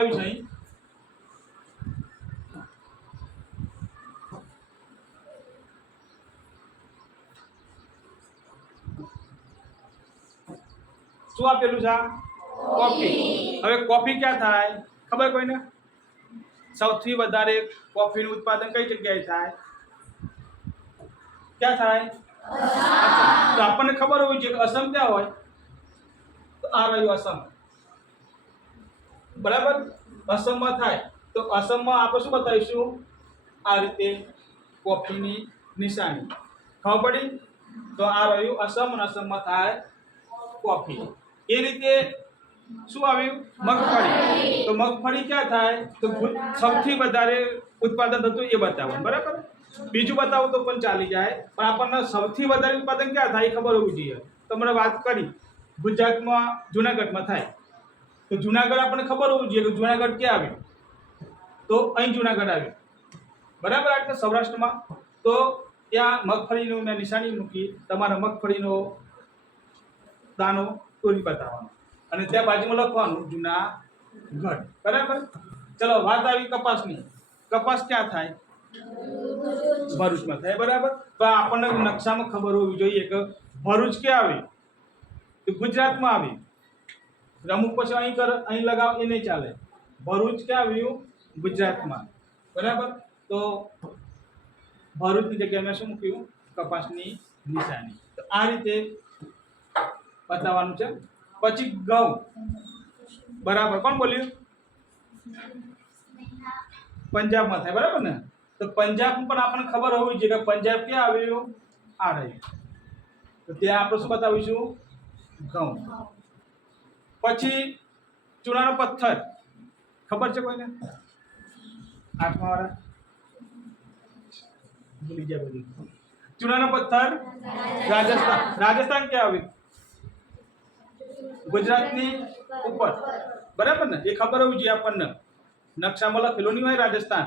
નહીં શું આપેલું છે કોફી। હવે કોફી ક્યાં થાય ખબર કોઈને? સૌથી વધારે કોફીનું ઉત્પાદન કઈ જગ્યાએ થાય? ક્યાં થાય? તો આપણને ખબર હોવી જોઈએ કે અસમ ક્યાં હોય, તો આ રહ્યું અસમ, બરાબર। અસમમાં થાય તો અસમમાં આપણે શું બતાવીશું? આ રીતે કોફીની નિશાની ખબર પડી? તો આ રહ્યું અસમ અને અસમમાં થાય કોફી। એ રીતે શું આવ્યું? મગફળી। તો મગફળી ક્યાં થાય? તો સૌથી વધારે ઉત્પાદન થતું એ બતાવવાનું, બરાબર। બીજું બતાવું તો પણ ચાલી જાય, પણ આપણને સૌથી વધારે ઉત્પાદન ક્યાં થાય એ ખબર હોવી જોઈએ। તો મને વાત કરી ગુજરાતમાં જુનાગઢમાં થાય, તો જુનાગઢ આપણને ખબર હોવી જોઈએ કે જુનાગઢ ક્યાં આવ્યું? તો અહીં જુનાગઢ આવ્યું, બરાબર। એટલે સૌરાષ્ટ્રમાં તો ત્યાં મગફળીનું મેં નિશાની મૂકી, તમારે મગફળીનો દાનો તોડી બતાવવાનો અને ત્યાં બાજુમાં લખવાનું જુનાગઢ, બરાબર। ચલો વાત આવી કપાસની। કપાસ ક્યાં થાય? ભરૂચમાં થાય, બરાબર। તો આપણને નકશામાં ખબર હોવી જોઈએ કે ભરૂચ ક્યાં આવી? તો ગુજરાતમાં આવી। અમુક પછી અહીં લગાવ એ નહીં ચાલે, ભરૂચ ક્યાં આવ્યું? ગુજરાતમાં, બરાબર। તો ભરૂચની જગ્યાએ મેં શું મૂક્યું? કપાસની નિશાની। તો આ રીતે બતાવવાનું છે। પછી ઘઉં, બરાબર। કોણ બોલ્યું? પંજાબમાં થાય, બરાબર ને? તો પંજાબ પણ આપણને ખબર હોવી જોઈએ કે પંજાબ ક્યાં આવ્યું? આ રહ્યું, તો ત્યાં આપણે શું બતાવીશું? ઘઉં। પછી ચૂનાનો પથ્થર ખબર છે કોઈને? 8મા વાળા ભૂલી ગયા બધું। ચૂનાનો પથ્થર રાજસ્થાન। રાજસ્થાન ક્યાં આવ્યું? ગુજરાતની ઉપર, બરાબર ને? એ ખબર હોવી જોઈએ આપણને। નકશામાં લખેલો નહીં હોય રાજસ્થાન,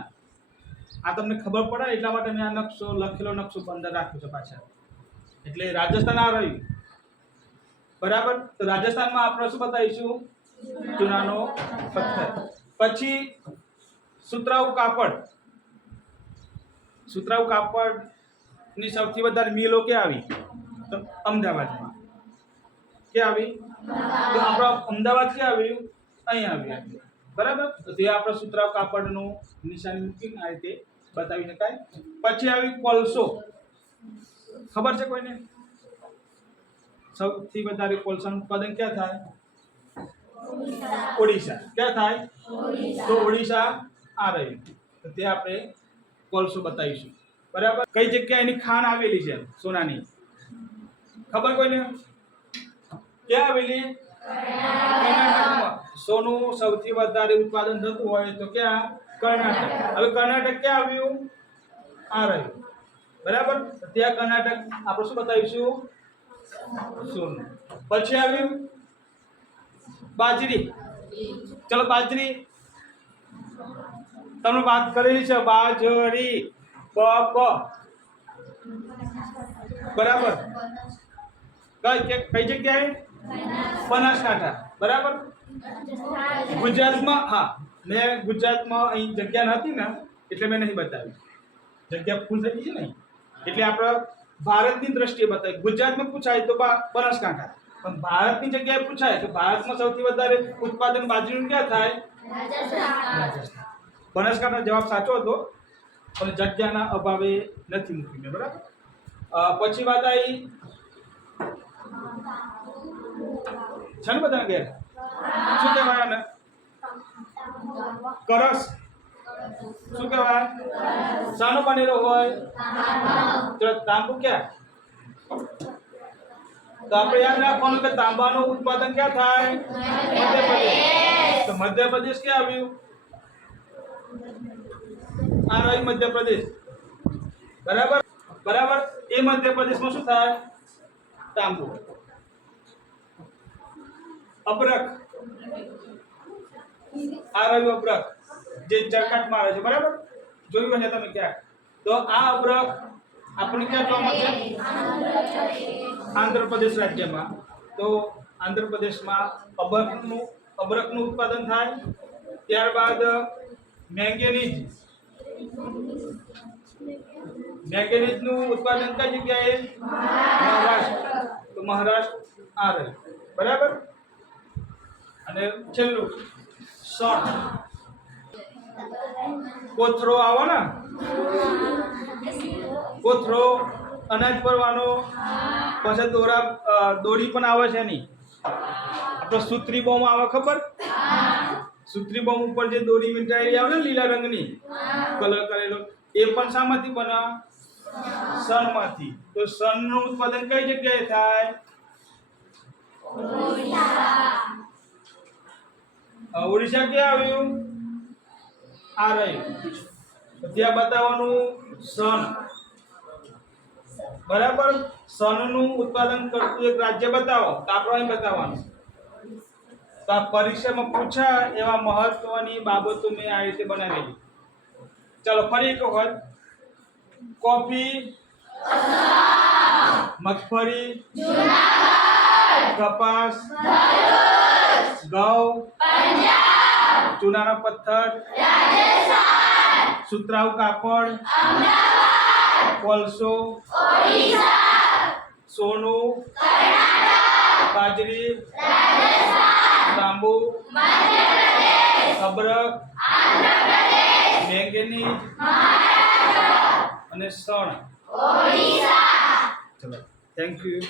આ તમને ખબર પડે એટલા માટે મેં આ નકશો લખેલો નકશો અંદર રાખ્યો છે પાછળ, એટલે રાજસ્થાન આ રહ્યું, બરાબર। તો રાજસ્થાનમાં આપણે શું બતાવીશું? ચૂનાનો પથ્થર। પછી સુતરાઉ કાપડ। સુતરાઉ કાપડની સૌથી વધારે મિલો ક્યાં આવી? તો અમદાવાદમાં। ક્યાં આવી? તો આપણો અમદાવાદ ક્યાં આવ્યું? અહીં આવ્યું, બરાબર। તો તે આપણે સુતરાઉ કાપડનું નિશાની મૂકીને આ રીતે બતાવી શકાય। પછી આવી કોલસો, ખબર છે કોઈને? સૌથી વધારે કોલસાનું ઉત્પાદન ક્યાં થાય? ઓડિશા। ક્યાં થાય? તો ઓડિશા આ રહ્યું, તો તે આપણે કોલસો બતાવીશું, બરાબર। કઈ જગ્યાએ એની ખાણ આવેલી છે સોનાની? ખબર કોઈને? ક્યાં આવેલી? કર્ણાટકમાં। સોનું સૌથી વધારે ઉત્પાદન થતું હોય તો ક્યાં? કર્ણાટક। હવે કર્ણાટક ક્યાં આવ્યું? આ રહ્યું, બરાબર। ત્યાં કર્ણાટક આપણે શું બતાવીશું? સોનું। પછી આવ્યું બાજરી। ચલો બાજરી તમને વાત કરેલી છે, બાજરી, બ બરાબર। કઈ જગ્યાએ? બનાસકાંઠા, બરાબર। ગુજરાતમાં, હા, મેં ગુજરાતમાં અહીં જગ્યા નથી ને એટલે મેં નહીં બતાવી, જગ્યા ફૂલ થઈ ગઈ છે ને, એટલે આપણે ભારતની દ્રષ્ટિએ બતાવી। ગુજરાતમાં પૂછાય તો બનાસકાંઠા, પણ ભારતની જગ્યાએ પૂછાય તો ભારતમાં સૌથી વધારે ઉત્પાદન બાજરીનું ક્યાં થાય? રાજસ્થાન। બનાસકાંઠા જવાબ સાચો હતો, પણ જગ્યાના અભાવે નથી મૂકી મેં, બરાબર। પછી વાત આવી છે ને બધા ઘેર શું કહેવાય ને? કરસ। શું કહેવાય? શાનો બનેલો હોય? તો તાંબુ ક્યાં? તો આપણે યાદ રાખવાનું કે તાંબાનું ઉત્પાદન ક્યાં થાય? મધ્યપ્રદેશ। તો મધ્યપ્રદેશ ક્યાં આવ્યું? આ રહ્યું મધ્યપ્રદેશ, બરાબર, બરાબર। એ મધ્યપ્રદેશમાં શું થાય? તાંબુ। અબરખ, આ રહ્યું અબરખ, જે ચરકાટ મારે છે, બરાબર, જોયું હશે તમે ક્યાંક। તો આ અબરખ આપણે ક્યાં જોવા મળશે? આંધ્રપ્રદેશ રાજ્યમાં। તો આંધ્રપ્રદેશમાં અબરખનું ઉત્પાદન થાય, ત્યારબાદ મેંગેનીઝ. મેંગેનીઝનું ઉત્પાદન કઈ જગ્યાએ? મહારાષ્ટ્ર. તો મહારાષ્ટ્ર આ રહ્યું. બરાબર. અને છેલ્લું સણ. કોથરો આવો ને, કોથરો અનાજ ભરવાનો, પછી દોરી પણ આવે છે એની. આપણો સૂત્રી બોમ્બ આવે, ખબર? સૂત્રી બોમ્બ ઉપર જે દોરી વીંટાયેલી આવે ને લીલા રંગની, કલર કરેલો, એ પણ શામાંથી બને? સણમાંથી. તો સણનું ઉત્પાદન કઈ જગ્યાએ થાય? ઓડિશા ક્યાં આવ્યું? આ રહ્યું. ત્યાં બતાવવાનું સણ. બરાબર. સણનું ઉત્પાદન કરતું એક રાજ્ય બતાવો, તો આપણે અહીં બતાવવાનું. તો આ પરીક્ષામાં પૂછાય એવા મહત્વની બાબતો મેં આ રીતે બનાવેલી. ચાલો ફરી એક વખત. કોફી, મગફળી, કપાસ, ઘઉં, ચૂનાનો પથ્થર, સુતરાઉ કાપડ, કોલસો, સોનું, બાજરી, તાંબુ, અબરક, મેંગેનીઝ અને સણ. ચલો, થેન્ક યુ.